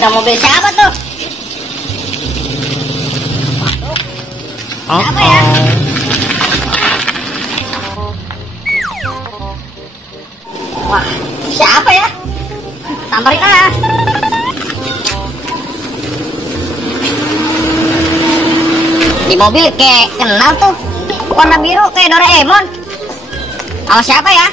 ada mobil siapa tuh? Siapa ya? Wah, siapa ya? Samperin ah. Di mobil kayak kenal tuh, warna biru kayak Doraemon. Sama siapa ya?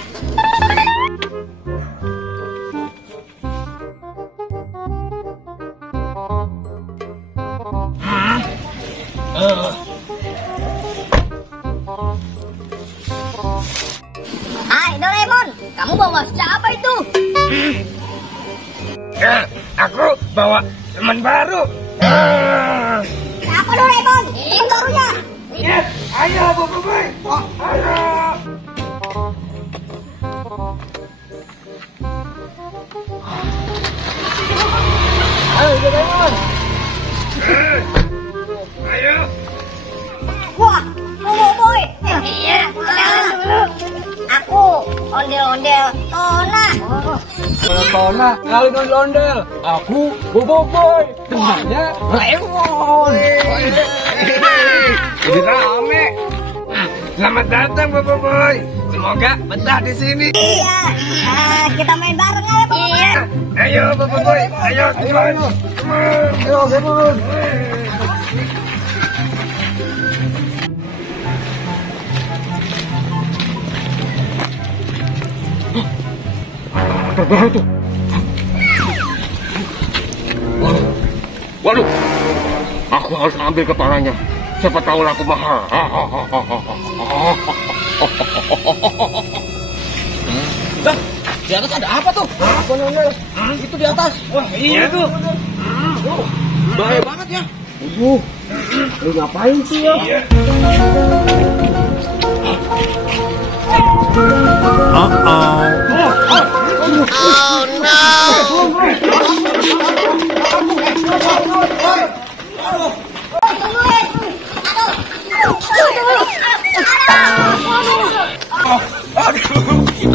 Hai Doraemon, kamu bawa siapa itu? Aku bawa teman baru. Siapa Doraemon? Teman barunya. Ya, ayo Bobo Boy. Ayo. Ayo Doraemon. Ayo. Wah, Bobo Boy. Iya, aku ondel-ondel Tona. Tona, kali ondel-ondel. Aku Bobo Boy. Temannya Doraemon. Jadi rame. Selamat datang Bobo Boy. Semoga betah di sini. Iya, kita main bareng aja Bobo. Iya. Ayo Bobo Boy. Ayo, come on. Ayo Doraemon. Terbang tuh. Waduh, aku harus ambil kepalanya. Siapa tahu laku mahal. Di atas ada apa tuh? Apa nongol? Itu di atas. Wah, iya tuh. Bahaya banget ya. Lu ngapain sih ya? Iya.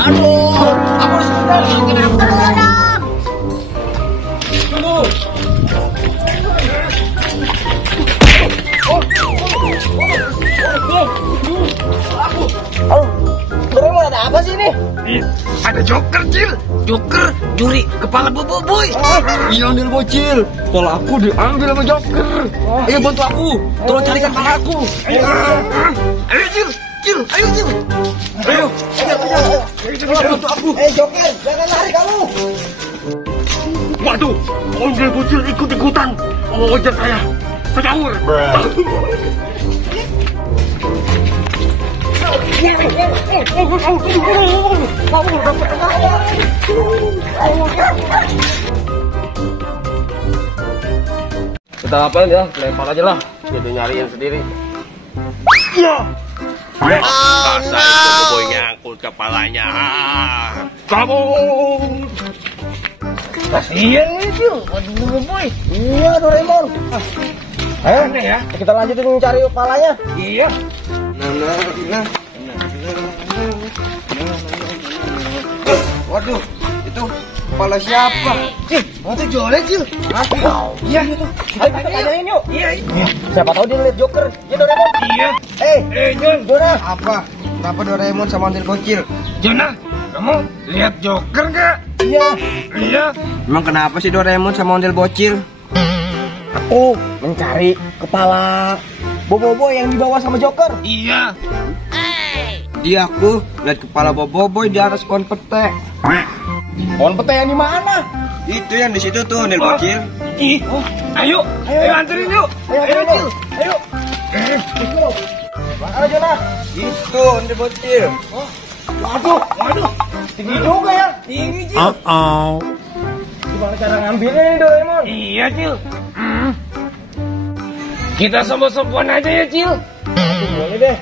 Aduh, aku harus sadar. Tunggu. Doraemon, ada apa sih ini? Ada Joker, Cil. Joker juri kepala Bobo Boy. Iya, ondel bocil. Kalau aku diambil sama Joker. Ayo bantu aku. Tolong carikan kepala aku. Ayo, Cil. Cil, ayo, Cil. Ayo. Bantu aku. Joker, jangan lari kamu. Waduh, ondel bocil ikut-ikutan. Mau ngejar saya. Kejauhan. Kita apain ya? Lempar aja lah. Jadi nyariin sendiri. Masa itu Boboiboy nyangkut kepalanya. Kamu. Kasian nih, Cil. Waduh, Boboiboy. Iya, Doraemon. Ayo, Aneh ya. kita lanjutin mencari kepalanya. Iya. Waduh, itu kepala siapa? Cil, itu Jole, Cil. Iya, itu. Kita tanyain yuk. Iya. Siapa tahu dia lihat Joker. Ya, Doraemon. Iya. Jun. Dora. Apa? Kenapa Doraemon sama ondel bocil? Jona, kamu lihat Joker nggak? Iya. Iya. Emang kenapa sih Doraemon sama ondel bocil? Aku mencari kepala Bobo yang dibawa sama Joker. Iya. Dia aku lihat kepala Bobo di atas pohon pete. Pohon pete yang di mana? Itu yang di situ tuh ondel bocil. Ih. Ayo anterin yuk. Ayo, Cil. Ayo. Mana Jona? Itu ondel bocil. Waduh. Tinggi juga ya. Tinggi, Cil. Gimana cara ngambilnya nih Doraemon? Iya, Cil. Kita sobo-soboan aja ya, Cil. Boleh deh.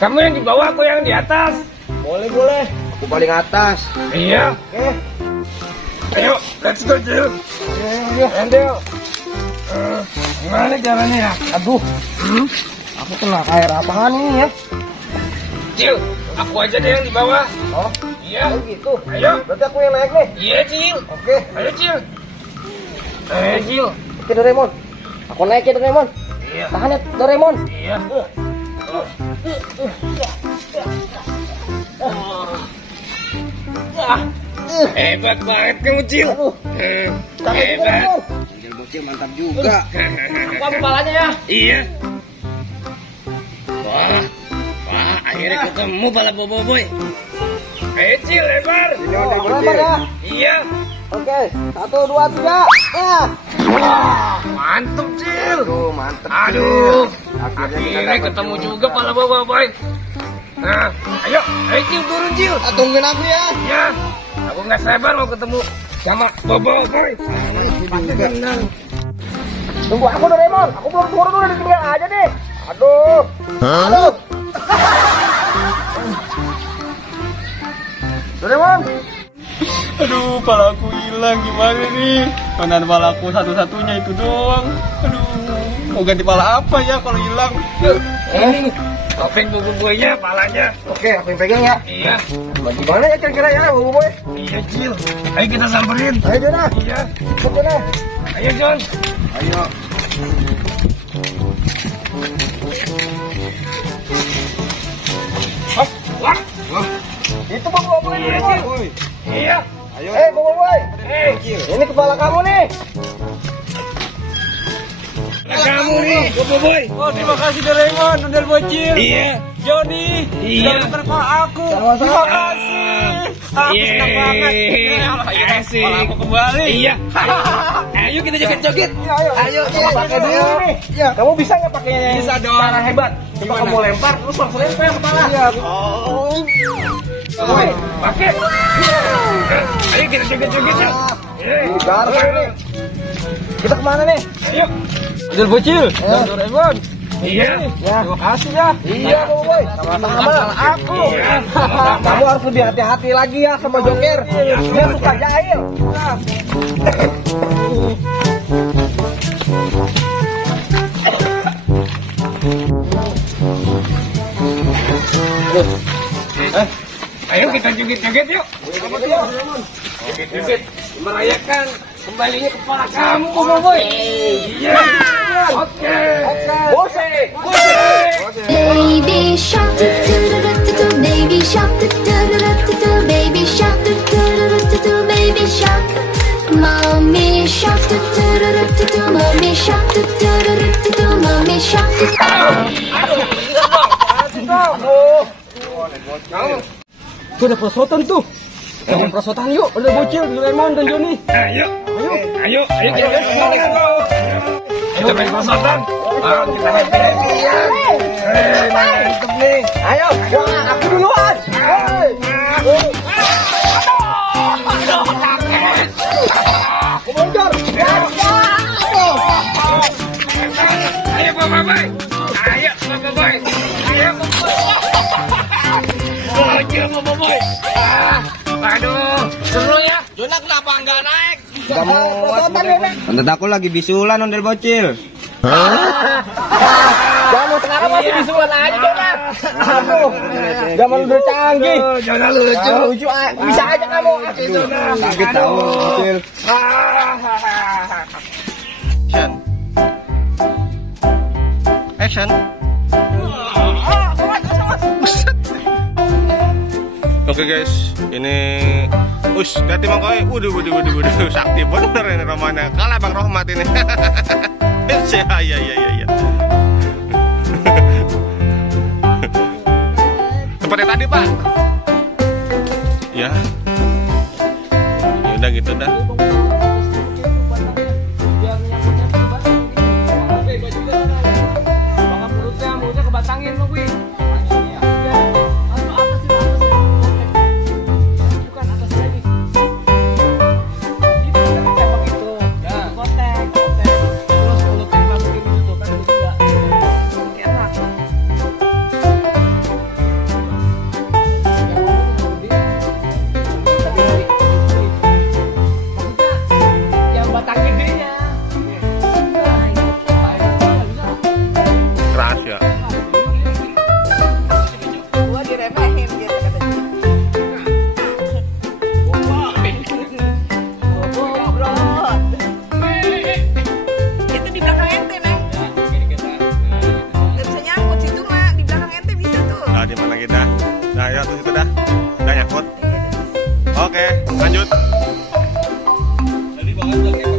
Kamu yang di bawah, aku yang di atas. Boleh. Aku paling atas. Iya. Oke. Ayo, let's go, Cil. Ayo. Andel. Gimana caranya ya? Aduh. Aku kena air apaan ini ya? Cil, aku aja deh yang di bawah. Oh, Iya. gitu. Ayo. Berarti aku yang naik nih. Iya, Cil. Oke. Ayo, Cil. Jil. Oke Doraemon. Aku naik ya Doraemon. Iya. Tahan ya Doraemon. Iya. Hebat banget kamu, Cil. Hebat. Angel bocil mantap juga. Apa kepalanya ya? Iya. Wah, akhirnya ketemu pala Boboiboy. Ayo Cil, lebar. Ini ondel bocil. Iya. Oke, 1, 2, 3. Wah, mantap Cil. Aduh, mantep. Aduh, Akhirnya akhirnya ketemu juga pala Boboiboy. Nah, ayo Cil turun Cil. Tungguin aku ya. Ya, aku nggak sabar mau ketemu sama Boboiboy. Pasti tenang. Tunggu aku Doraemon. Aku belum turun udah ditinggal aja deh. Aduh. Aduh. Doraemon. Aduh, palaku hilang gimana nih? Mana palaku satu-satunya itu doang. Aduh, mau ganti pala apa ya kalau hilang? Ini topeng Boboiboynya, palanya. Oke, aku yang pegang ya. Iya, Gimana ya kira-kira ya, Boboiboy? iya Cil. Ayo kita samperin. Ayo Jona. Iya, Jona. ayo John. Ayo. Wah, Itu Boboiboy. Iya, Boboiboy. iya. Ayo. Boboiboy. Ini kepala kamu nih. Kamu nih, Boboiboy. Oh, terima kasih Doraemon, ondel bocil. Iya. Joni, Iya. sudah nonton pala aku. Sama-sama. Terima kasih. Aku senang banget. Asik. Pala aku kembali. Iya. Ayo kita joget-joget. Ayo, coba pakai dulu nih. Ya. Kamu bisa nggak pakainya yang Bisa dong. cara hebat? Coba Gimana? kamu lempar, terus langsung lempar kepala. Iya. Oh. Boy. Pakai. Ayo kita joget-joget yuk. Garuk ini. Kita kemana nih? Ayo. Ondel bocil, dan Doraemon. Iya. Ya. Terima kasih ya. Iya, Boboiboy. Sama-sama. Aku. Iya. Kamu harus lebih hati-hati lagi ya sama Joker. Dia suka jahil. Ayo kita joget-joget yuk. Joget-joget merayakan kembalinya kepala kamu, Boboiboy. Iya. Oke. Bose. Baby shark do do do do do baby shark do do do do baby shark do do do do baby shark mommy shark do do do do mommy shark do do do do mommy shark Tuh ada perosotan tuh. Jangan perosotan yuk, ondel bocil, Doraemon dan Joni. Ayo. Ayo kita kita main perosotan. Baru kita happy. Mantep nih. Ayo, wah, aku duluan. Aku bocor. Ayo Boboiboy. Ayo Boboiboy. Ayo Boboiboy. Aduh, seru ya. Jona kenapa enggak naik? Tante aku lagi bisulan ondel bocil. Kamu sekarang masih bisulan aja, Jona. Aduh, zaman udah canggih. Jangan lucu. Lucu, bisa aja kamu. Sakit tahu bocil. Action. Oke guys, ini hati mangkoi, waduh, sakti bener ini Romana, kalah Bang Rohmat ini. Iya. Seperti tadi Pak. Ya, udah gitu dah. Mulutnya kebatangin lo, Wi. mana kita. Nah, ya terus itu dah. Udah nyangkut. Oke, lanjut. Jadi banget